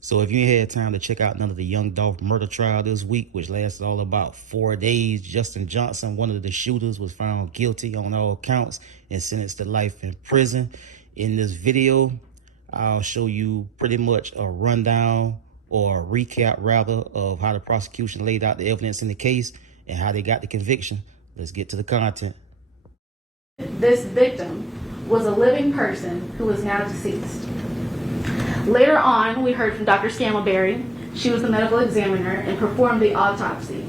So if you had time to check out none of the Young Dolph murder trial this week, which lasted all about 4 days, Justin Johnson, one of the shooters, was found guilty on all counts and sentenced to life in prison. In this video, I'll show you pretty much a rundown or a recap rather of how the prosecution laid out the evidence in the case and how they got the conviction. Let's get to the content. This victim was a living person who is now deceased. Later on, we heard from Dr. Scantleberry. She was the medical examiner and performed the autopsy.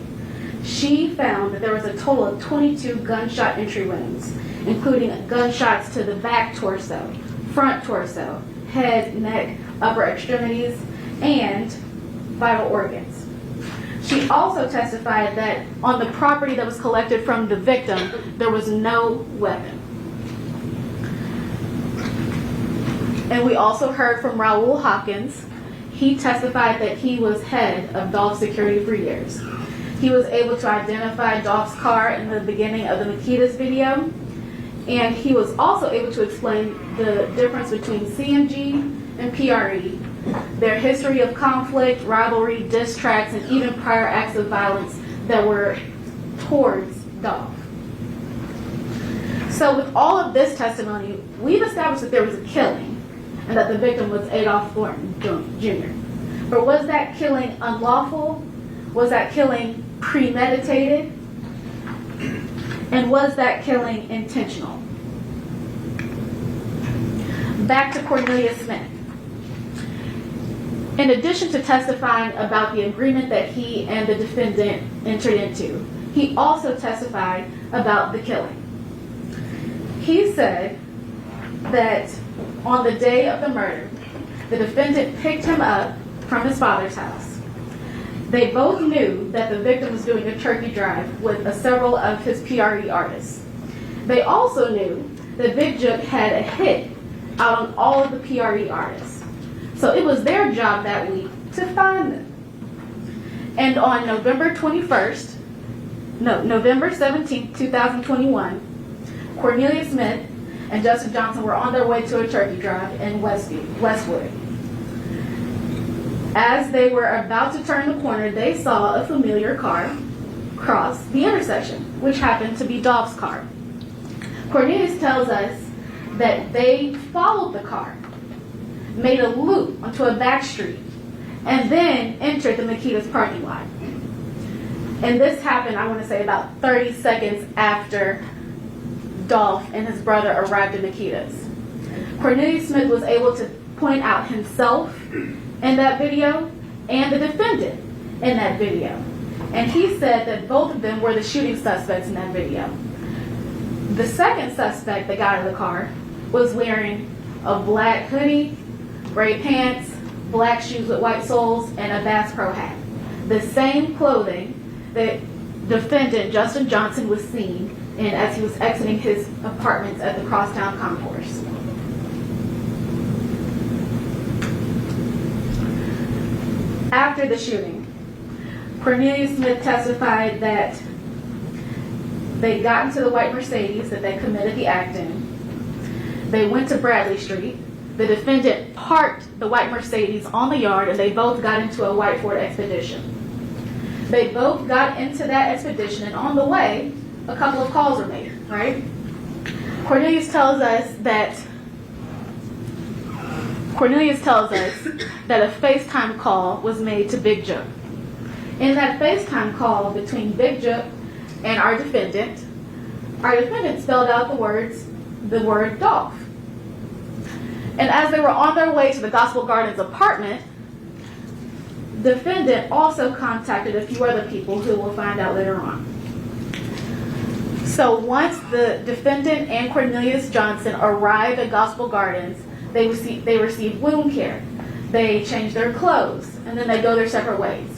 She found that there was a total of 22 gunshot entry wounds, including gunshots to the back torso, front torso, head, neck, upper extremities, and vital organs. She also testified that on the property that was collected from the victim, there was no weapon. And we also heard from Raul Hawkins. He testified that he was head of Dolph Security for years. He was able to identify Dolph's car in the beginning of the Makitas video, and he was also able to explain the difference between CMG and PRE, their history of conflict, rivalry, diss tracks, and even prior acts of violence that were towards Dolph. So with all of this testimony, we've established that there was a killing and that the victim was Adolph Thornton Jr. But was that killing unlawful? Was that killing premeditated? And was that killing intentional? Back to Cornelius Smith. In addition to testifying about the agreement that he and the defendant entered into, he also testified about the killing. He said that on the day of the murder, the defendant picked him up from his father's house. They both knew that the victim was doing a turkey drive with several of his PRE artists. They also knew that Big JOOK had a hit out on all of the PRE artists. So it was their job that week to find them. And on November 17th, 2021, Cornelius Smith and Justin Johnson were on their way to a turkey drive in Westwood. As they were about to turn the corner, they saw a familiar car cross the intersection, which happened to be Dolph's car. Cornelius tells us that they followed the car, made a loop onto a back street, and then entered the Makitas parking lot. And this happened, I want to say, about 30 seconds after Dolph and his brother arrived at Makitas. Cornelius Smith was able to point out himself in that video and the defendant in that video. And he said that both of them were the shooting suspects in that video. The second suspect that got out of the car was wearing a black hoodie, gray pants, black shoes with white soles, and a Bass Pro hat. The same clothing that defendant Justin Johnson was seen in as he was exiting his apartments at the Crosstown Concourse. After the shooting, Cornelius Smith testified that they got into the white Mercedes that they committed the act in. They went to Bradley Street. The defendant parked the white Mercedes on the yard, and they both got into a white Ford Expedition. They both got into that Expedition, and on the way, a couple of calls were made, right? Cornelius tells us that a FaceTime call was made to Big JOOK. In that FaceTime call between Big JOOK and our defendant spelled out the word Dolph. And as they were on their way to the Gospel Gardens apartment, the defendant also contacted a few other people who we'll find out later on. So once the defendant and Cornelius Johnson arrived at Gospel Gardens, they received wound care. They changed their clothes, and then they go their separate ways.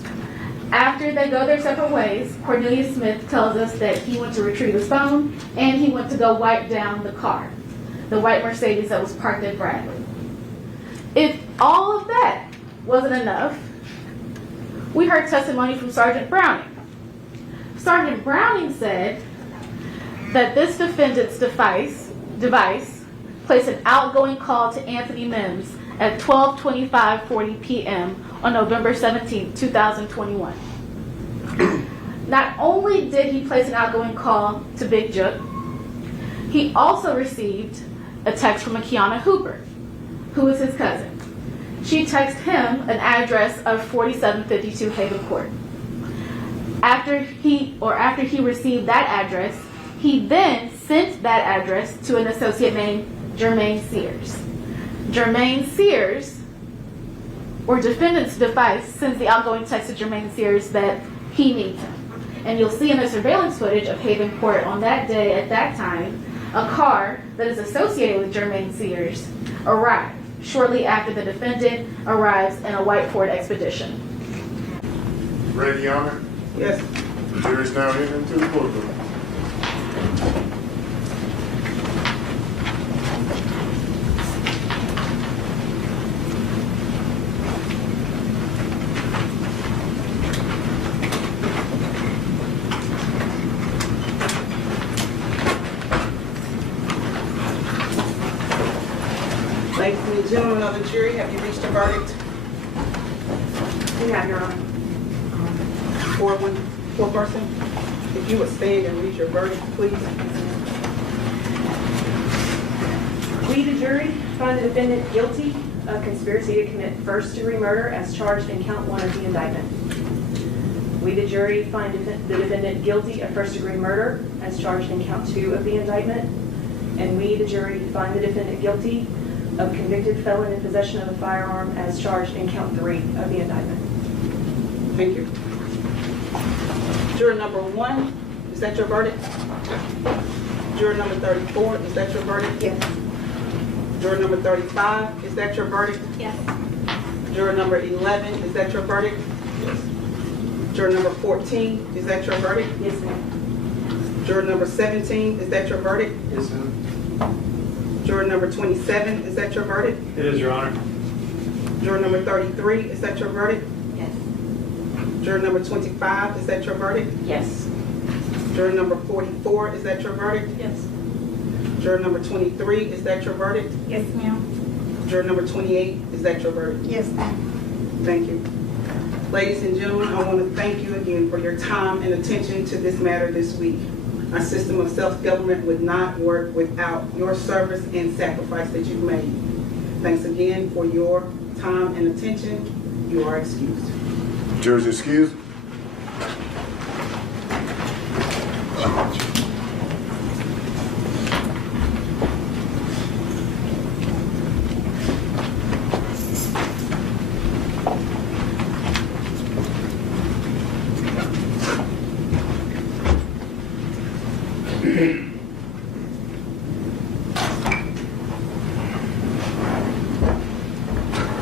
After they go their separate ways, Cornelius Smith tells us that he went to retrieve his phone, and he went to go wipe down the car, the white Mercedes that was parked at Bradley. If all of that wasn't enough, we heard testimony from Sergeant Browning. Sergeant Browning said that this defendant's device placed an outgoing call to Anthony Mims at 12:25:40 p.m. on November 17, 2021. Not only did he place an outgoing call to Big JOOK, he also received a text from a Kiana Hooper, who is his cousin. She texted him an address of 4752 Haven Court. After he received that address, he then sent that address to an associate named Jermaine Sears. Jermaine Sears, or defendant's device, sends the outgoing text to Jermaine Sears that he needs him. And you'll see in the surveillance footage of Haven Court on that day, at that time, a car that is associated with Jermaine Sears arrived shortly after the defendant arrives in a white Ford Expedition. Ready, Your Honor? Yes. The jury's now heading into the courtroom. Ladies and gentlemen of the jury, have you reached a verdict? We have, Your Honor. Four person? If you would stand and read your verdict, please. We, the jury, find the defendant guilty of conspiracy to commit first-degree murder as charged in count 1 of the indictment. We, the jury, find the defendant guilty of first-degree murder as charged in count 2 of the indictment. And we, the jury, find the defendant guilty of convicted felon in possession of a firearm as charged in count 3 of the indictment. Thank you. Juror number 1, is that your verdict? Juror number 34, is that your verdict? Yes. Juror number 35, is that your verdict? Yes. Juror number 11, is that your verdict? Yes. Juror number 14, is that your verdict? Yes, ma'am. Juror number 17, is that your verdict? Yes, ma'am. Juror number 27, is that your verdict? It is, Your Honor. Juror number 33, is that your verdict? Yes. Juror number 25, is that your verdict? Yes. Juror number 44, is that your verdict? Yes. Juror number 23, is that your verdict? Yes, ma'am. Juror number 28, is that your verdict? Yes, ma'am. Thank you. Ladies and gentlemen, I want to thank you again for your time and attention to this matter this week. Our system of self-government would not work without your service and sacrifice that you've made. Thanks again for your time and attention. You are excused. Jurors excused.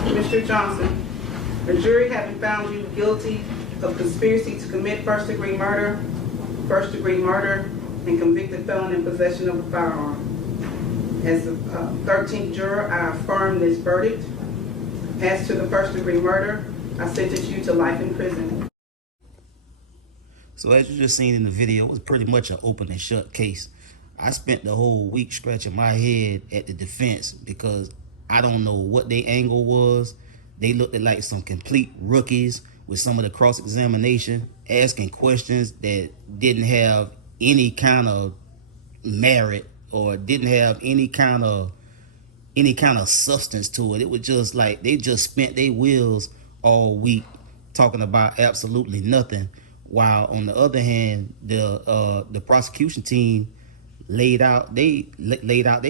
Mr. Johnson, the jury having found you guilty of conspiracy to commit first-degree murder, and convicted felon in possession of a firearm. As the 13th juror, I affirm this verdict. As to the first-degree murder, I sentence you to life in prison. So as you just seen in the video, it was pretty much an open and shut case. I spent the whole week scratching my head at the defense because I don't know what their angle was. They looked like some complete rookies with some of the cross-examination, asking questions that didn't have any kind of merit or didn't have any kind of substance to it. It was just like they just spent their wheels all week talking about absolutely nothing. While on the other hand, the prosecution team laid out their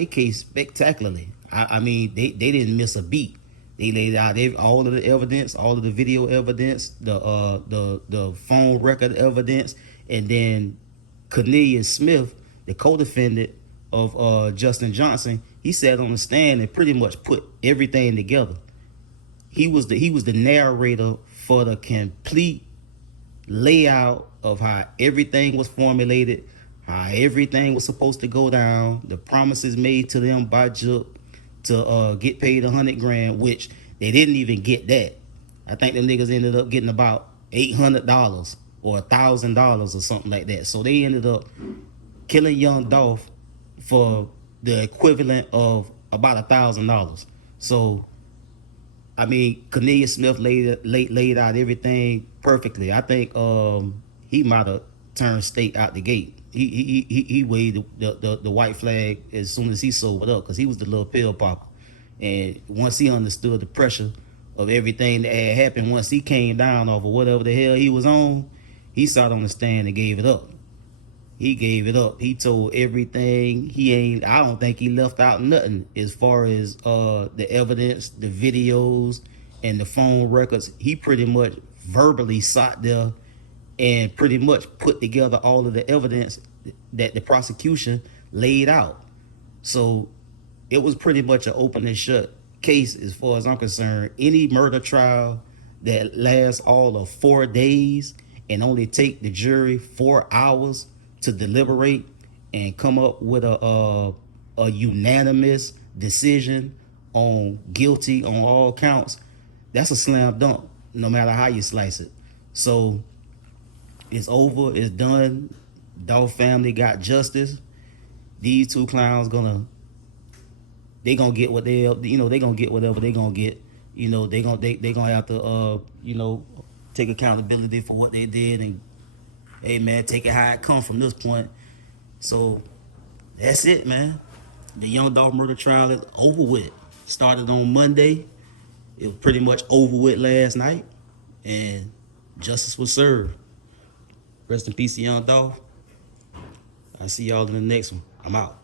case spectacularly. I mean, they didn't miss a beat. They laid out all of the evidence, all of the video evidence, the phone record evidence, and then Cornelius Smith, the co-defendant of Justin Johnson, he sat on the stand and pretty much put everything together. He was the narrator for the complete layout of how everything was formulated, how everything was supposed to go down, the promises made to them by JOOK to get paid $100,000, which they didn't even get that. I think them niggas ended up getting about $800 or $1,000 or something like that. So they ended up killing Young Dolph for the equivalent of about $1,000. So I mean, Cornelius Smith laid out everything perfectly. I think he might have turned state out the gate. He waved the white flag as soon as he sobered up, because he was the little pill popper. And once he understood the pressure of everything that had happened, once he came down off of whatever the hell he was on, he sat on the stand and gave it up. He gave it up. He told everything. I don't think he left out nothing as far as the evidence, the videos, and the phone records. He pretty much verbally sat there and pretty much put together all of the evidence that the prosecution laid out. So it was pretty much an open and shut case as far as I'm concerned. Any murder trial that lasts all of 4 days and only take the jury 4 hours to deliberate and come up with a unanimous decision on guilty on all counts, that's a slam dunk, no matter how you slice it. So it's over, it's done. Dolph family got justice. These two clowns they gonna get what they gonna get whatever they gonna get. They gonna have to take accountability for what they did, and hey man, take it how it come from this point. So that's it, man. The Young Dolph murder trial is over with. Started on Monday. It was pretty much over with last night, and justice was served. Rest in peace to Young Dolph. I see y'all in the next one. I'm out.